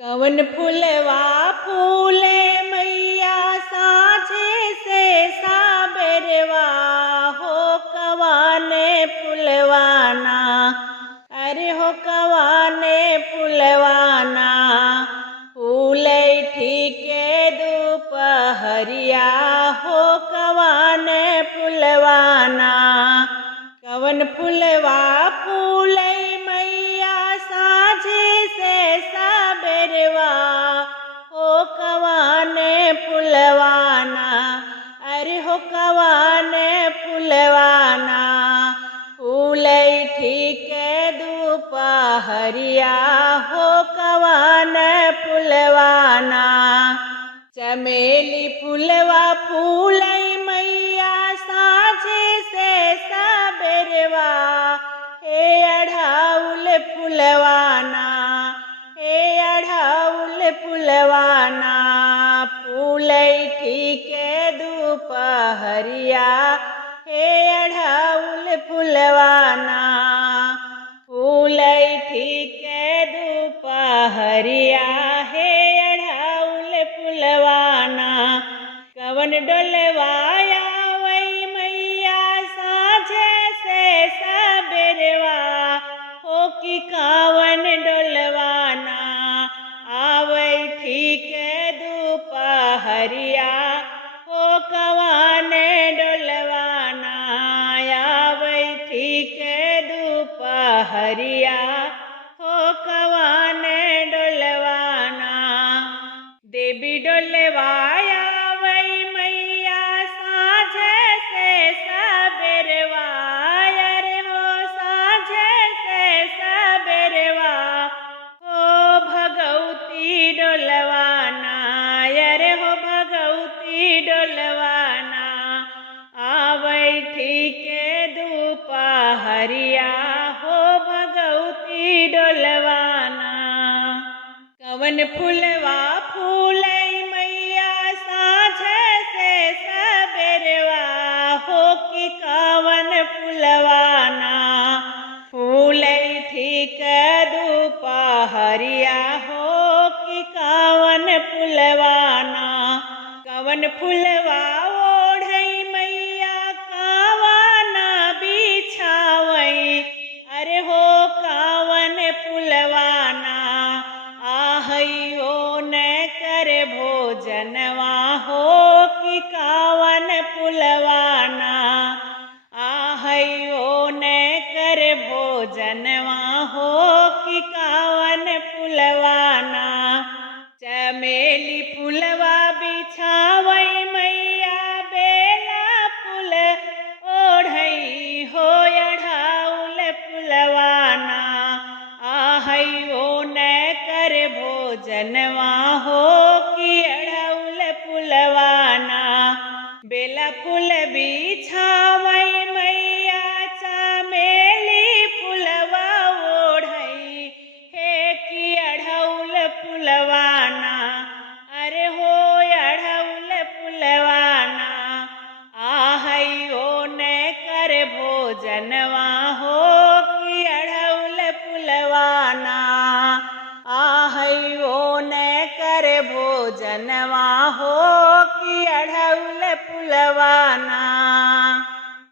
कवन फुलवा फूले मैया साझे से साबेरवा हो कवाने फुलवाना। अरे हो कवाने फुलवाना फूल ठीके दोपहरिया हो कवाने फुलवाना। कवन फुलवा फूले मैया साझे से साबेरवा हो कवाने फुलवाना। अरे हो कवाने फुलवाना फूल ठीके दोपहरिया हो कवाने फुलवाना। चमेली फुलवा फूलै मैया साझे से साबेरवा हे अढ़ाउल फुलवाना। हे अढ़ाउल फुलवाना फूलै ठीके दोपहरिया हे अढ़ाउल फुलवाना। फूलै ठीके दोपहरिया हे अढ़ाउल फुलवाना। कवन डोलवाया वै मैया साझे से साबेरवा हो कि कावन डोलवाना। आवै ठीके दोपहरिया हो कवाने डोलवाना। आवै ठीके दोपहरिया हो कवाने डोलवाना। देवी डोलवाया वै मैया साझे से साबेरवा। अरे हो साझे से साबेरवा हो भगवती डोलवाना। अरे हो भगवती डोलवाना आवै ठीके दोपहरिया हो भगवती डोलवाना। कवन फुलवा फूलै मैया साझे से साबेरवा हो कि कावन फुलवाना। फूलै ठीके दोपहरिया हो कि कावन फुलवाना। कवन फुलवा ओढ़ै मैया कावाना बिछावै। अरे हो कावन फुलवाना आहैयो न कर भोजनवा हो कि कावन फुलवाना। आहैयो न कर भोजनवा हो कि कावन फुलवाना। चमेली फुलवा बिछावै मैया बेला फूल ओढ़ै हो अढ़ाउल फुलवाना। आहैयो न कर भोजनवा हो कि अढ़ाउल फुलवाना। बेला फूल बिछावै मैया चमेली फुलवा ओढ़ै हे कि अढ़ाउल फुलवाना। अरे हो अढ़ाउल फुलवाना आहैयो न कर भोजनवा हो कि अढ़ाउल फुलवाना। आहैयो न कर भोजनवा हो कि अढ़ाउल फुलवाना।